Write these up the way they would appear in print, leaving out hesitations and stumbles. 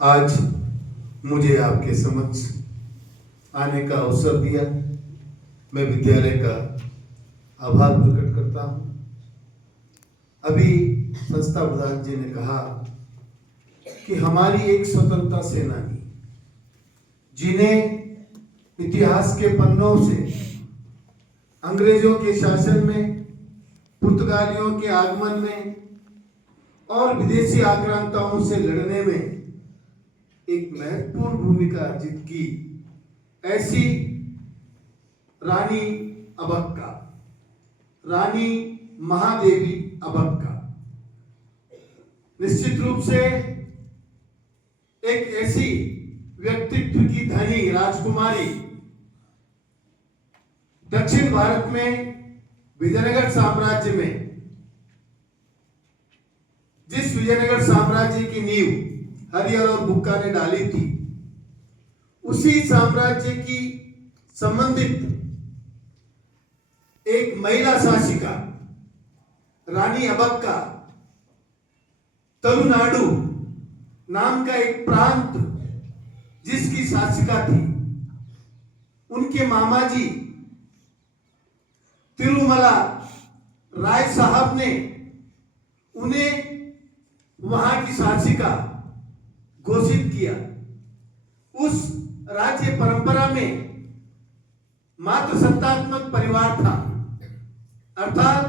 आज मुझे आपके समक्ष आने का अवसर दिया, मैं विद्यालय का आभार प्रकट करता हूँ। अभी संस्था प्रधान जी ने कहा कि हमारी एक स्वतंत्रता सेनानी जिन्हें इतिहास के पन्नों से अंग्रेजों के शासन में, पुर्तगालियों के आगमन में और विदेशी आक्रांताओं से लड़ने में एक महत्वपूर्ण भूमिका अर्जित की, ऐसी रानी अबक्का, रानी महादेवी अबक्का निश्चित रूप से एक ऐसी व्यक्तित्व की धनी राजकुमारी दक्षिण भारत में विजयनगर साम्राज्य में, जिस विजयनगर साम्राज्य की नींव हरिहर और बुक्का ने डाली थी, उसी साम्राज्य की संबंधित एक महिला शासिका रानी अबक्का तमिलनाडु नाम का एक प्रांत जिसकी शासिका थी, उनके मामा जी तिरुमला राय साहब ने उन्हें वहां की शासिका घोषित किया। उस राज्य परंपरा में मातृसत्तात्मक परिवार था, अर्थात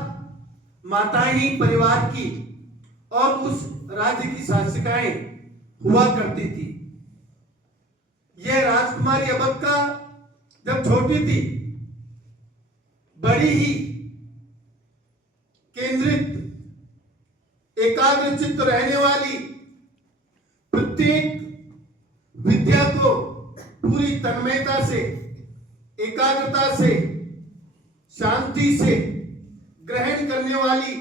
माताएं ही परिवार की और उस राज्य की शासिकाएं हुआ करती थी। यह राजकुमारी अबक्का जब छोटी थी, बड़ी ही केंद्रित, एकाग्रचित्त रहने वाली, प्रत्येक विद्या को पूरी तन्मयता से, एकाग्रता से, शांति से ग्रहण करने वाली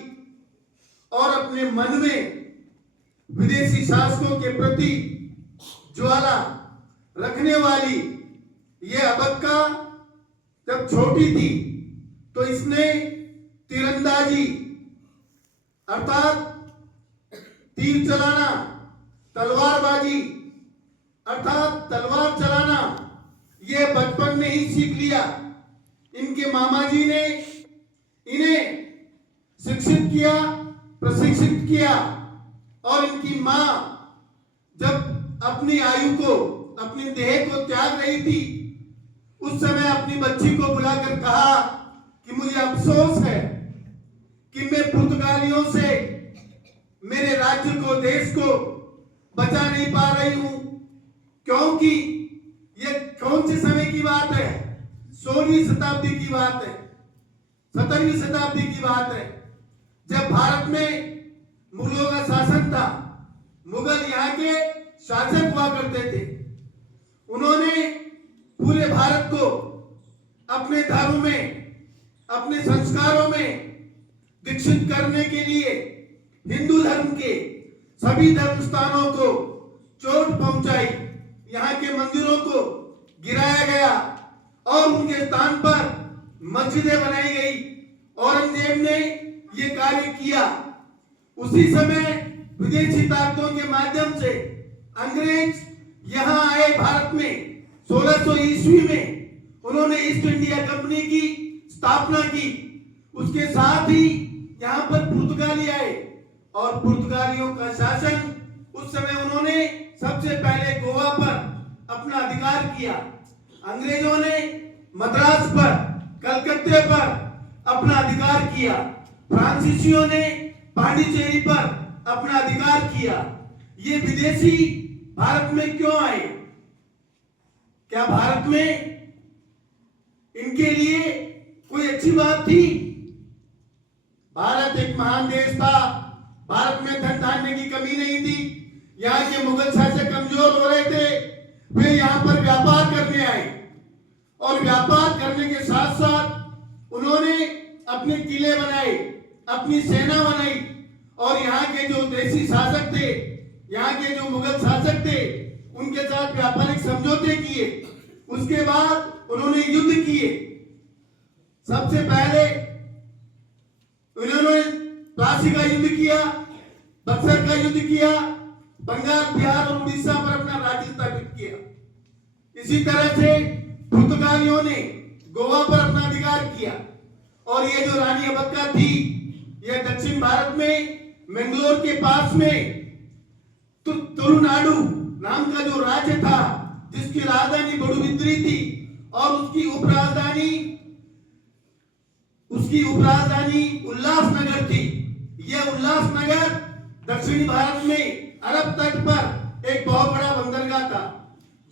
और अपने मन में विदेशी शासकों के प्रति ज्वाला रखने वाली यह अबक्का जब छोटी थी तो इसने तीरंदाजी अर्थात तीर चलाना, तलवारबाजी अर्थात तलवार चलाना, यह बचपन में ही सीख लिया। इनके मामा जी ने इन्हें शिक्षित किया, प्रशिक्षित किया और इनकी मां जब अपनी आयु को, अपनी देह को त्याग रही थी, उस समय अपनी बच्ची को बुलाकर कहा कि मुझे अफसोस है कि मैं पुर्तगालियों से मेरे राज्य को, देश को बचा नहीं पा रही हूं, क्योंकि यह कौन से समय की बात है? 16वीं शताब्दी की बात है, 17वीं शताब्दी की बात है, जब भारत में मुगलों का शासन था। मुगल यहाँ के शासक हुआ करते थे। उन्होंने पूरे भारत को अपने धर्म में, अपने संस्कारों में दीक्षित करने के लिए हिंदू धर्म के सभी धर्म स्थानों को चोट पहुंचाई, यहाँ के मंदिरों को गिराया गया और उनके स्थान पर मस्जिदें बनाई गई। औरंगजेब ने ये कार्य किया। उसी समय विदेशी ताकतों के माध्यम से अंग्रेज यहाँ आए भारत में। 1600 ईस्वी में उन्होंने ईस्ट इंडिया कंपनी की स्थापना की। उसके साथ ही यहाँ पर पुर्तगाली आए और पुर्तगालियों का शासन, उस समय उन्होंने सबसे पहले गोवा पर अपना अधिकार किया। अंग्रेजों ने मद्रास पर, कलकत्ते पर अपना अधिकार किया। फ्रांसीसियों ने पांडिचेरी पर अपना अधिकार किया। ये विदेशी भारत में क्यों आए? क्या भारत में इनके लिए कोई अच्छी बात थी? भारत एक महान देश था। भारत में धन धान्य की कमी नहीं थी। यहाँ के मुगल शासक कमजोर हो रहे थे। वे यहाँ पर व्यापार करने आए और व्यापार करने के साथ साथ उन्होंने अपने किले बनाए, अपनी सेना बनाई और यहाँ के जो देशी शासक थे, यहाँ के जो मुगल शासक थे, उनके साथ व्यापारिक समझौते किए। उसके बाद उन्होंने युद्ध किए। सबसे पहले उन्होंने प्लासी का युद्ध किया, बक्सर का युद्ध किया, बंगाल, बिहार और उड़ीसा पर अपना राज्य स्थापित किया। इसी तरह से पुर्तगालियों ने गोवा पर अपना अधिकार किया। और ये जो रानी अबक्का थी, यह दक्षिण भारत में मैंगलोर के पास में तुलुनाडु नाम का जो राज्य था, जिसकी राजधानी बड़ुबिद्री थी और उसकी उपराजधानी उल्लासनगर थी। यह उल्लासनगर दक्षिणी भारत में अरब तट पर एक बहुत बड़ा बंदरगाह था,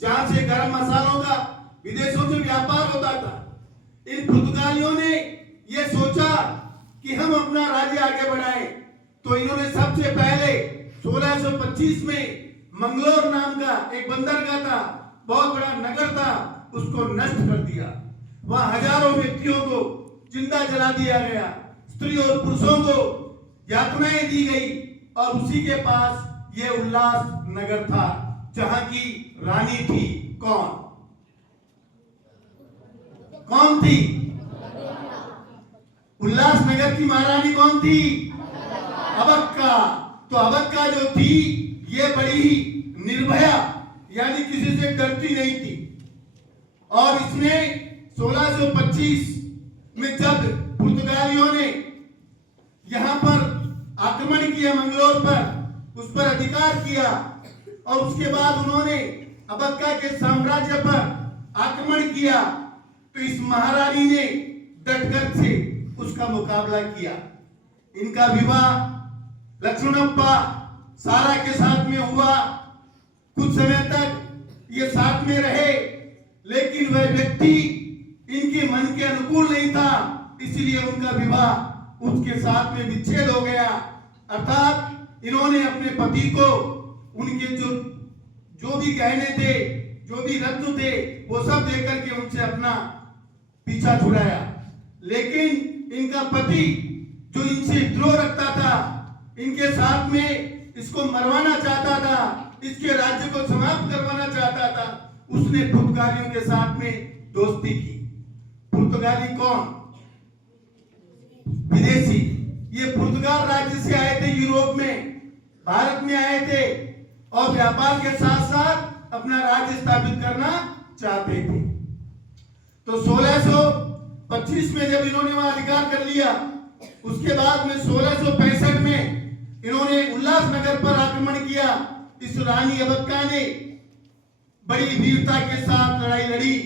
जहां से गरम मसालों का विदेशों से व्यापार होता था। इन पुर्तगालियों ने यह सोचा कि हम अपना राज्य आगे बढ़ाएं, तो इन्होंने सबसे पहले 1625 में मंगलोर नाम का एक बंदरगाह था, बहुत बड़ा नगर था, उसको नष्ट कर दिया। वहां हजारों व्यक्तियों को जिंदा जला दिया गया, स्त्री और पुरुषों को यातनाएं दी गई। और उसी के पास यह उल्लास नगर था, जहां की रानी थी कौन थी? उल्लासनगर की महारानी कौन थी? अबक्का। तो अबक्का जो थी, ये बड़ी ही निर्भया, यानी किसी से डरती नहीं थी। और इसने 1625 में जब पुर्तगालियों ने यहां पर आक्रमण किया मंगलोर पर, उस पर अधिकार किया और उसके बाद उन्होंने अबक्का के साम्राज्य पर आक्रमण किया, तो इस महारानी ने डटकर से उसका मुकाबला किया। इनका विवाह लक्ष्मणप्पा सारा के साथ में हुआ। कुछ समय तक ये साथ में रहे, लेकिन वह व्यक्ति इनके मन के अनुकूल नहीं था, इसलिए उनका विवाह उसके साथ में विच्छेद हो गया। अर्थात इन्होंने अपने पति को उनके जो भी गहने थे, जो भी रत्न थे, वो सब देकर के उनसे अपना पीछा छुड़ाया। लेकिन इनका पति जो इनसे द्रोह रखता था, इनके साथ में इसको मरवाना चाहता था, इसके राज्य को समाप्त करवाना चाहता था, उसने पुर्तगालियों के साथ में दोस्ती की। पुर्तगाली कौन? विदेशी। ये पुर्तगाल राज्य से आए थे, यूरोप में, भारत में आए थे और व्यापार के साथ साथ अपना राज्य स्थापित करना चाहते थे। तो 1625 में जब इन्होंने वहां अधिकार कर लिया, उसके बाद में 1665 में इन्होंने उल्लासनगर पर आक्रमण किया। इस रानी अबक्का ने बड़ी वीरता के साथ लड़ाई लड़ी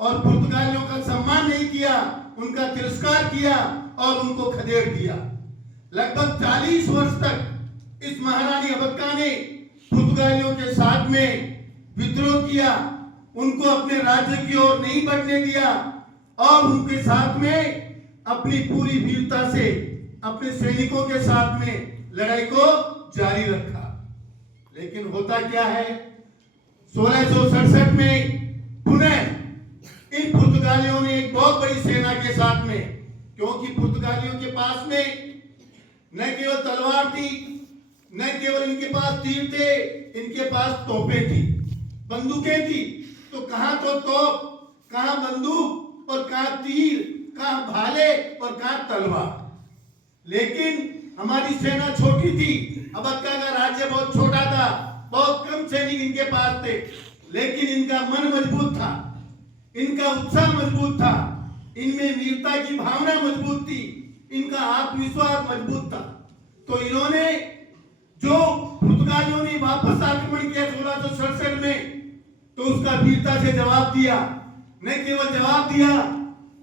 और पुर्तगालियों का सम्मान नहीं किया, उनका तिरस्कार किया और उनको खदेड़ दिया। लगभग 40 वर्ष तक इस महारानी अबक्का ने पुर्तगालियों के साथ में विद्रोह किया, उनको अपने राज्य की ओर नहीं बढ़ने दिया और उनके साथ में अपनी पूरी वीरता से अपने सैनिकों के साथ में लड़ाई को जारी रखा। लेकिन होता क्या है, 1667 में पुनः इन पुर्तगालियों ने एक बहुत बड़ी सेना के साथ में, क्योंकि पुर्तगालियों के पास में न केवल तलवार थी, न केवल इनके पास तीर थे, इनके पास तोपें थी, बंदूकें थी। तो कहां तो तोप, कहां बंदूक और कहां तीर, कहां भाले और कहां तलवार। लेकिन हमारी सेना छोटी थी, अबक्का का राज्य बहुत छोटा था, बहुत कम सैनिक इनके पास थे, लेकिन इनका मन मजबूत था, इनका उत्साह मजबूत था, इनमें वीरता की भावना मजबूत थी, इनका आत्मविश्वास मजबूत था। तो इन्होंने जो पुर्तगालियों ने वापस आक्रमण किया 1667 में, तो उसका वीरता से जवाब दिया। न केवल जवाब दिया,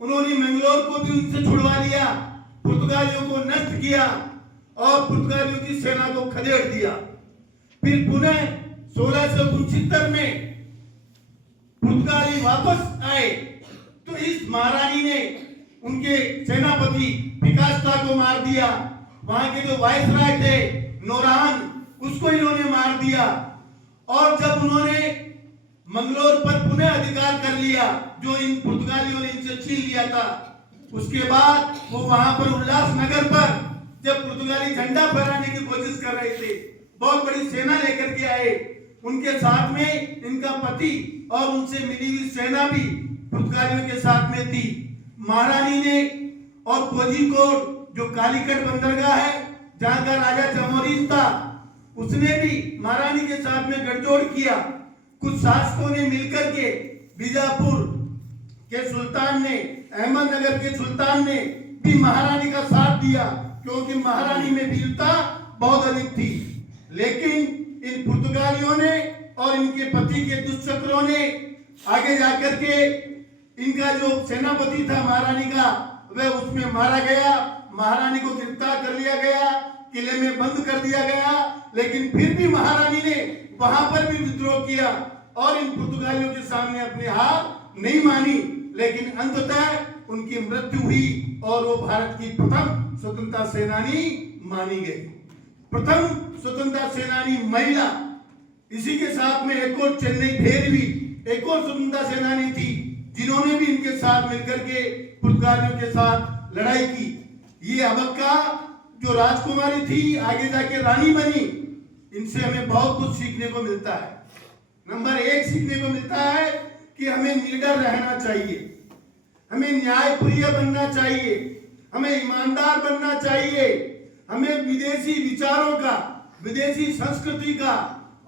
उन्होंने मैंगलोर को भी उनसे छुड़वा लिया, पुर्तगालियों को नष्ट किया और पुर्तगालियों की सेना को खदेड़ दिया। फिर पुनः 1669 में पुर्तगाली वापस आए, तो इस महारानी ने उनके सेनापति पिकास्ता को मार दिया। वहां के जो वायसराय थे नोरान, उसको इन्होंने मार दिया। और जब उन्होंने मंगलोर पर पुनः अधिकार कर लिया, जो इन पुर्तगालियों ने इनसे छीन लिया था, उसके बाद वो वहां पर उल्लासनगर पर जब पुर्तगाली झंडा फहराने की कोशिश कर रहे थे, बहुत बड़ी सेना लेकर के आए, उनके साथ में इनका पति और उनसे मिली हुई सेना भी पुर्तगालियों के साथ में थी। महारानी ने और कोझिकोड जो कालीकट बंदरगाह है, जहां का राजा जमोरीन था, उसने भी महारानी के साथ में गठजोड़ किया। कुछ शासकों ने मिलकर के बीजापुर के सुल्तान ने, अहमदनगर के सुल्तान ने भी महारानी का साथ दिया, क्योंकि महारानी में वीरता बहुत अधिक थी। लेकिन इन पुर्तगालियों ने और इनके पति के दुष्चक्रों ने आगे जाकर के इनका जो सेनापति था महारानी का, वह उसमें मारा गया। महारानी को गिरफ्तार कर लिया गया, किले में बंद कर दिया गया। लेकिन फिर भी महारानी ने वहां पर भी विद्रोह किया और इन पुर्तगालियों के सामने अपनी हार नहीं मानी। लेकिन अंततः उनकी मृत्यु हुई और वो भारत की प्रथम स्वतंत्रता सेनानी मानी गई, प्रथम स्वतंत्रता सेनानी महिला। इसी के साथ में एक और चेन्नई भैरवी एक और स्वतंत्रता सेनानी थी, जिन्होंने भी इनके साथ मिलकर के पुर्तगालियों के साथ लड़ाई की। ये अबक्का जो राजकुमारी थी, आगे जाके रानी बनी। इनसे हमें बहुत कुछ सीखने को मिलता है। नंबर 1 सीखने को मिलता है कि हमें निडर रहना चाहिए, हमें न्यायप्रिय बनना चाहिए, हमें ईमानदार बनना चाहिए, हमें विदेशी विचारों का, विदेशी संस्कृति का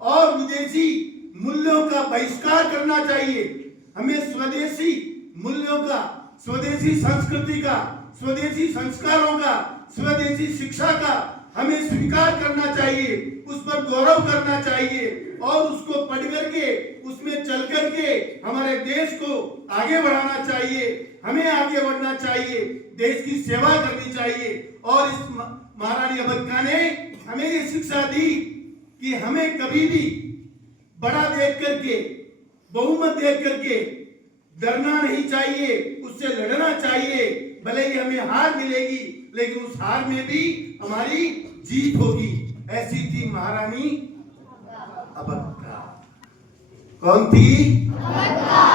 और विदेशी मूल्यों का बहिष्कार करना चाहिए। हमें स्वदेशी मूल्यों का, स्वदेशी संस्कृति का, स्वदेशी संस्कारों का, स्वदेशी शिक्षा का हमें स्वीकार करना चाहिए, उस पर गौरव करना चाहिए और उसको पढ़ करके, उसमें चल करके हमारे देश को आगे बढ़ाना चाहिए। हमें आगे बढ़ना चाहिए, देश की सेवा करनी चाहिए। और इस महारानी अबक्का ने हमें ये शिक्षा दी कि हमें कभी भी बड़ा देख करके, बहुमत देख करके डरना नहीं चाहिए, उससे लड़ना चाहिए। भले ही हमें हार मिलेगी, लेकिन उस हार में भी हमारी जीत होगी। ऐसी थी महारानी अबक्का। कौन थी? अबक्का।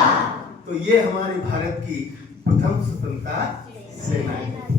तो ये हमारे भारत की प्रथम स्वतंत्रता सेनानी।